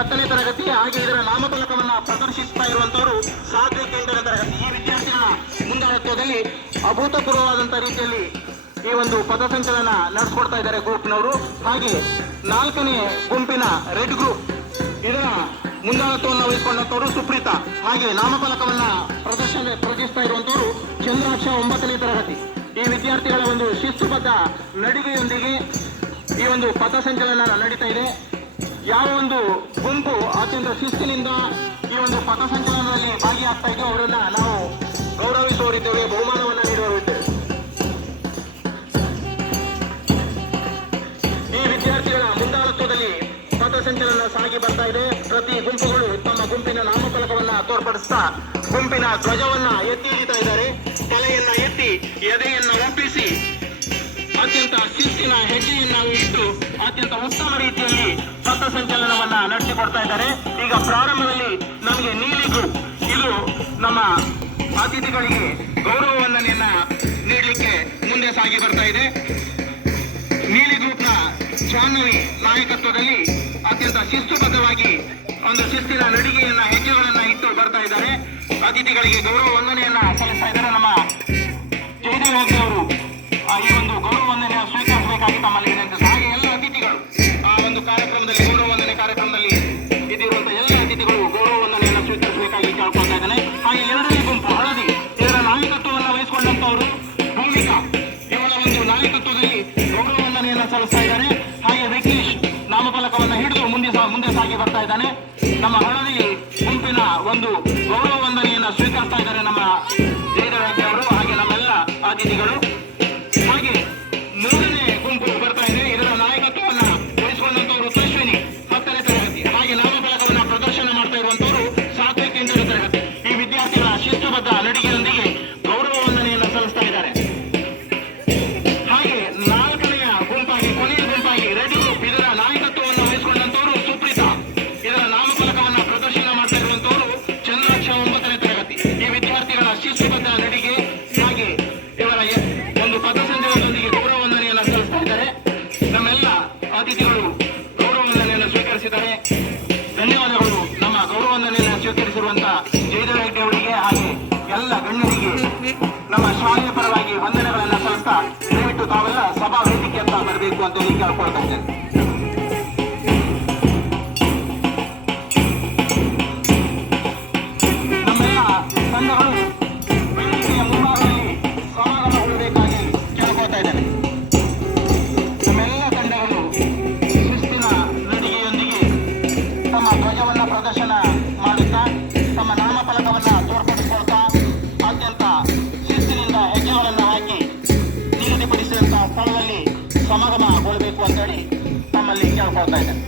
10ನೇ ತರಗತಿ. ಹಾಗೆ ಇದರ ನಾಮಫಲಕವನ್ನ ಪ್ರದರ್ಶಿಸ್ತಾ ಇರುವಂತವರು ಸಾತ್ವಿಕ್ 8ನೇ ತರಗತಿ. ಈ ವಿದ್ಯಾರ್ಥಿಗಳ ಮುಂದಾಳತ್ವದಲ್ಲಿ ಅಭೂತಪೂರ್ವವಾದಂತಹ ರೀತಿಯಲ್ಲಿ ಈ ಒಂದು ಪಥಸಂಚಲನ ನಡೆಸ್ಕೊಡ್ತಾ ಇದ್ದಾರೆ ಗ್ರೂಪ್ನವರು. ಹಾಗೆ 4ನೇ ಗುಂಪಿನ ರೆಡ್ ಗ್ರೂಪ್ ಇದರ ಮುಂದಾಳತ್ವವನ್ನು ವಹಿಸಿಕೊಂಡಂತವರು ಸುಪ್ರೀತಾ. ಹಾಗೆ ನಾಮಫಲಕವನ್ನ ಪ್ರದರ್ಶಿಸ್ತಾ ಇರುವಂತವರು ಚಂದ್ರಾಕ್ಷ 9ನೇ ತರಗತಿ. ಈ ವಿದ್ಯಾರ್ಥಿಗಳ ಒಂದು ಶಿಸ್ತುಬದ್ಧ ನಡಿಗೆಯೊಂದಿಗೆ ಈ ಒಂದು ಪಥಸಂಚಲನ ನಡೀತಾ ಇದೆ. ಯಾವ ಒಂದು ಗುಂಪು ಅತ್ಯಂತ ಶಿಸ್ತಿನಿಂದ ಈ ಒಂದು ಪಥಸಂಚಲನದಲ್ಲಿ ಭಾಗಿಯಾಗ್ತಾ ಇದೆಯೋ ಅವರನ್ನ ನಾವು ಗೌರವಿಸುವರಿದ್ದೇವೆ, ಬಹುಮಾನವನ್ನು ನೀಡುವರಿದ್ದೇವೆ. ಈ ವಿದ್ಯಾರ್ಥಿಗಳ ಮುಂದಾಳತ್ವದಲ್ಲಿ ಪಥಸಂಚಲನ ಸಾಗಿ ಬರ್ತಾ ಇದೆ. ಪ್ರತಿ ಗುಂಪುಗಳು ತಮ್ಮ ಗುಂಪಿನ ನಾಮಫಲಕವನ್ನ ತೋರ್ಪಡಿಸ್ತಾ ಗುಂಪಿನ ಧ್ವಜವನ್ನ ಎತ್ತಿ ಹಿಡಿತಾ ಇದ್ದಾರೆ. ತಲೆಯನ್ನ ಎತ್ತಿ ಎದೆಯನ್ನ ಒಪ್ಪಿಸಿ ಅತ್ಯಂತ ಶಿಸ್ತಿನ ಹೆಜ್ಜೆಯನ್ನ ಇಟ್ಟು ಅತ್ಯಂತ ಉತ್ತಮ ರೀತಿಯಲ್ಲಿ ಪಥಸಂಚಲನವನ್ನ ನಡೆಸಿಕೊಡ್ತಾ ಇದ್ದಾರೆ. ಈಗ ಪ್ರಾರಂಭದಲ್ಲಿ ನಮಗೆ ನೀಲಿ ಗ್ರೂಪ್ ಇದು ನಮ್ಮ ಅತಿಥಿಗಳಿಗೆ ಗೌರವ ವಂದನೆಯನ್ನ ನೀಡಲಿಕ್ಕೆ ಮುಂದೆ ಸಾಗಿ ಬರ್ತಾ ಇದೆ. ನೀಲಿ ಗ್ರೂಪ್ನ ಜಾಹ್ನವಿ ನಾಯಕತ್ವದಲ್ಲಿ ಅತ್ಯಂತ ಶಿಸ್ತುಬದ್ಧವಾಗಿ ಒಂದು ಶಿಸ್ತಿನ ನಡಿಗೆಯನ್ನ ಹೆಜ್ಜೆಗಳನ್ನ ಇಟ್ಟು ಬರ್ತಾ ಇದ್ದಾರೆ. ಅತಿಥಿಗಳಿಗೆ ಗೌರವ ವಂದನೆಯನ್ನ ಸಲ್ಲಿಸ್ತಾ ಇದ್ದಾರೆ. ನಮ್ಮ ಜಯದೇವ್ ಹೆಗ್ಡೆ ಅವರು ಈ ಒಂದು ಗೌರವ ವಂದನೆ ಸ್ವೀಕರಿಸಬೇಕಾಗಿ ತಮ್ಮಲ್ಲಿ ವಿನಂತಿಸಿ. ಹಾಗೆ ಎಲ್ಲ ಅತಿಥಿಗಳು ಆ ಒಂದು ಕಾರ್ಯಕ್ರಮದಲ್ಲಿ ಗೌರವ ವಂದನೆ ಕಾರ್ಯಕ್ರಮದಲ್ಲಿ ಇದ್ದಿರುವಂತಹ ಎಲ್ಲ ಅತಿಥಿಗಳು ಗೌರವ ವಂದನೆಯನ್ನು ಸ್ವೀಕರಿಸಬೇಕಾಗಿ ಕೇಳ್ಕೊಳ್ತಾ ಇದ್ದೇನೆ. ಹಾಗೆ 2ನೇ ಗುಂಪು ಹಳದಿ ಇದರ ನಾಯಕತ್ವವನ್ನು ವಹಿಸಿಕೊಂಡಂತವರು ಭೂಮಿಕಾ ಇವರ ಒಂದು ನಾಯಕತ್ವದಲ್ಲಿ ಗೌರವ ವಂದನೆಯನ್ನು ಸಲ್ಲಿಸ್ತಾ ಇದ್ದಾರೆ. ಹಾಗೆ ವಿಕೇಶ್ ನಾಮಫಲಕವನ್ನು ಹಿಡಿದು ಮುಂದೆ ಸಾಗಿ ಬರ್ತಾ ಇದ್ದಾನೆ. ನಮ್ಮ ಹಳದಿ ಗುಂಪಿನ ಒಂದು ಗೌರವ ವಂದನೆಯನ್ನು ಸ್ವೀಕರಿಸ್ತಾ ಇದ್ದಾರೆ ನಮ್ಮ ಜಯದೇವ್ ಹೆಗ್ಡೆ ಅವರು. ಹಾಗೆ ನಮ್ಮೆಲ್ಲ ಅತಿಥಿಗಳು. ಹಾಗೆ 3ನೇ ಗುಂಪು ಬರ್ತಾ ಇದೆ. ಇದರ ನಾಯಕತ್ವವನ್ನ ವಹಿಸಿಕೊಂಡಂತವರು ಅಶ್ವಿನಿ 10ನೇ ತರಗತಿ. ಹಾಗೆ ನಾಮಫಲಕವನ್ನ ಪ್ರದರ್ಶನ ಮಾಡ್ತಾ ಇರುವಂತವರು ಸಾತ್ವಿಕ್ 8ನೇ ತರಗತಿ. ಈ ವಿದ್ಯಾರ್ಥಿಗಳ ಶಿಸ್ತುಬದ್ಧ ನಡಿಗೆಯೊಂದಿಗೆ ಗೌರವ ವಂದನೆಯನ್ನು ಸಲ್ಲಿಸ್ತಾ ಇದ್ದಾರೆ. ಹಾಗೆ 4ನೆಯ ಗುಂಪಾಗಿ ಕೊನೆಯ ಗುಂಪಾಗಿ ರೆಡ್ ಗ್ರೂಪ್ ಇದರ ನಾಯಕತ್ವವನ್ನು ವಹಿಸಿಕೊಂಡಂತವರು ಸುಪ್ರೀತಾ. ಇದರ ನಾಮಫಲಕವನ್ನ ಪ್ರದರ್ಶನ ಮಾಡ್ತಾ ಇರುವಂತವರು ಚಂದ್ರಾಕ್ಷ 9ನೇ ತರಗತಿ. ಈ ವಿದ್ಯಾರ್ಥಿಗಳ ಶಿಸ್ತುಬದ್ಧ ನಡಿಗೆ ಹಾಗೆ ಇವರ ಒಂದು ಪಥಸಂಚಲನದೊಂದಿಗೆ ಗೌರವ ವಂದನೆಯನ್ನು ಸಲ್ಲಿಸ್ತಾ ಇದ್ದಾರೆ. ನಮ್ಮೆಲ್ಲ ಅತಿಥಿಗಳು ಗೌರವ ವಂದನೆಯನ್ನು ಸ್ವೀಕರಿಸಿದ್ದಾರೆ. ಧನ್ಯವಾದಗಳು ನಮ್ಮ ಗೌರವ ವಂದನೆಯನ್ನು ಸ್ವೀಕರಿಸಿರುವಂತಹ ಜಯದೇವ್ ಹೆಗ್ಡೆ ಅವರಿಗೆ ಹಾಗೆ ಎಲ್ಲ ಗಣ್ಯರಿಗೆ ನಮ್ಮ ಶಾಲೆಯ ಪರವಾಗಿ ವಂದನೆಗಳನ್ನು ಸಲ್ಲಿಸ್ತಾ ದಯವಿಟ್ಟು ತಾವೆಲ್ಲ ಸಭಾ ವೇದಿಕೆ ಅಂತ ಬರಬೇಕು ಅಂತ ಹೇಳಿ ಕೇಳ್ಕೊಳ್ತಾ ಇದ್ದೇನೆ. ನಮ್ಮೆಲ್ಲ ತಂಡಗಳು ವೇದಿಕೆಯ ಮುಂಭಾಗದಲ್ಲಿ ಸಮಾಗಮಗೊಳ್ಳಬೇಕಾಗಿ ಕೇಳ್ಕೊಳ್ತಾ ಇದ್ದೇನೆ. ನಮ್ಮೆಲ್ಲ ತಂಡಗಳು ಶಿಸ್ತಿನ ನಡಿಗೆಯೊಂದಿಗೆ ತಮ್ಮ ಧ್ವಜವನ್ನ ಪ್ರದರ್ಶನ ಮಾಡುತ್ತಾ ತಮ್ಮ ನಾಮಫಲಕವನ್ನ ತೋರ್ಪಡಿಸಿಕೊಳ್ತಾ ಅತ್ಯಂತ ಶಿಸ್ತಿನಿಂದ ಹೆಜ್ಜೆಗಳನ್ನು ಹಾಕಿ ನಿಗದಿಪಡಿಸಿದಂತಹ ಸ್ಥಳದಲ್ಲಿ ಸಮಾಗಮಗೊಳ್ಳಬೇಕು ಅಂತೇಳಿ ತಮ್ಮಲ್ಲಿ ಕೇಳ್ಕೊಳ್ತಾ ಇದ್ದೇನೆ.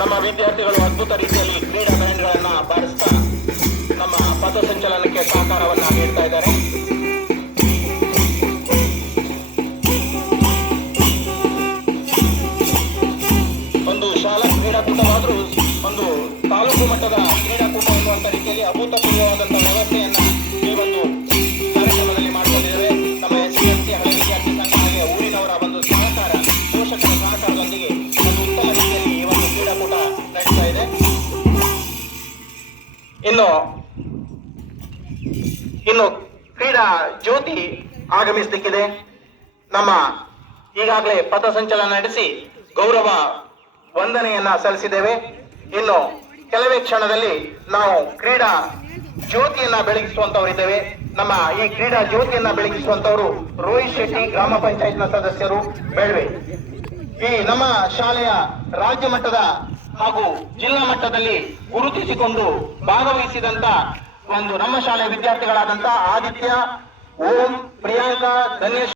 ನಮ್ಮ ವಿದ್ಯಾರ್ಥಿಗಳು ಅದ್ಭುತ ರೀತಿಯಲ್ಲಿ ಕ್ರೀಡಾ ಬ್ಯಾಂಡ್ಗಳನ್ನ ಬಾರಿಸ್ತಾ ನಮ್ಮ ಪಥಸಂಚಲನಕ್ಕೆ ಸಹಕಾರವನ್ನ ನೀಡ್ತಾ ಇದ್ದಾರೆ. ಒಂದು ಶಾಲಾ ಕ್ರೀಡಾಕೂಟವಾದರೂ ಒಂದು ತಾಲೂಕು ಮಟ್ಟದ ಕ್ರೀಡಾಕೂಟ ಎನ್ನುವಂತ ರೀತಿಯಲ್ಲಿ ಅಭೂತಪೂರ್ವವಾದಂತಹ ವ್ಯವಸ್ಥೆಯನ್ನ ಈ ಒಂದು ಕಾರ್ಯಕ್ರಮದಲ್ಲಿ ಮಾಡಿಕೊಂಡಿದ್ದೇವೆ. ನಮ್ಮ SSLC ಹಳೆ ವಿದ್ಯಾರ್ಥಿ ಸಂಘ ಹಾಗೆ ಊರಿನವರ ಒಂದು ಸಹಕಾರ, ಪೋಷಕರ ಸಹಕಾರದೊಂದಿಗೆ ಒಂದು ಉತ್ತಮ ರೀತಿಯಲ್ಲಿ ಈ ಒಂದು ಕ್ರೀಡಾಕೂಟ ನಡೀತಾ ಇದೆ. ಇನ್ನು ಕ್ರೀಡಾ ಜ್ಯೋತಿ ಆಗಮಿಸಲಿಕ್ಕಿದೆ. ನಮ್ಮ ಈಗಾಗಲೇ ಪಥಸಂಚಲನ ನಡೆಸಿ ಗೌರವ ವಂದನೆಯನ್ನ ಸಲ್ಲಿಸಿದ್ದೇವೆ. ಇನ್ನು ಕೆಲವೇ ಕ್ಷಣದಲ್ಲಿ ನಾವು ಕ್ರೀಡಾ ಜ್ಯೋತಿಯನ್ನ ಬೆಳಗಿಸುವಂತವರಿದ್ದೇವೆ. ನಮ್ಮ ಈ ಕ್ರೀಡಾ ಜ್ಯೋತಿಯನ್ನ ಬೆಳಗಿಸುವಂತವರು ರೋಹಿತ್ ಶೆಟ್ಟಿ, ಗ್ರಾಮ ಪಂಚಾಯತ್ನ ಸದಸ್ಯರು, ಬೆಳವೆ. ಈ ನಮ್ಮ ಶಾಲೆಯ ರಾಜ್ಯ ಮಟ್ಟದ ಹಾಗೂ ಜಿಲ್ಲಾ ಮಟ್ಟದಲ್ಲಿ ಗುರುತಿಸಿಕೊಂಡು ಭಾಗವಹಿಸಿದಂತ ಒಂದು ನಮ್ಮ ಶಾಲೆಯ ವಿದ್ಯಾರ್ಥಿಗಳಾದಂತಹ ಆದಿತ್ಯ, ಓಂ, ಪ್ರಿಯಾಂಕಾ, ಧನ್ಯೇಶ್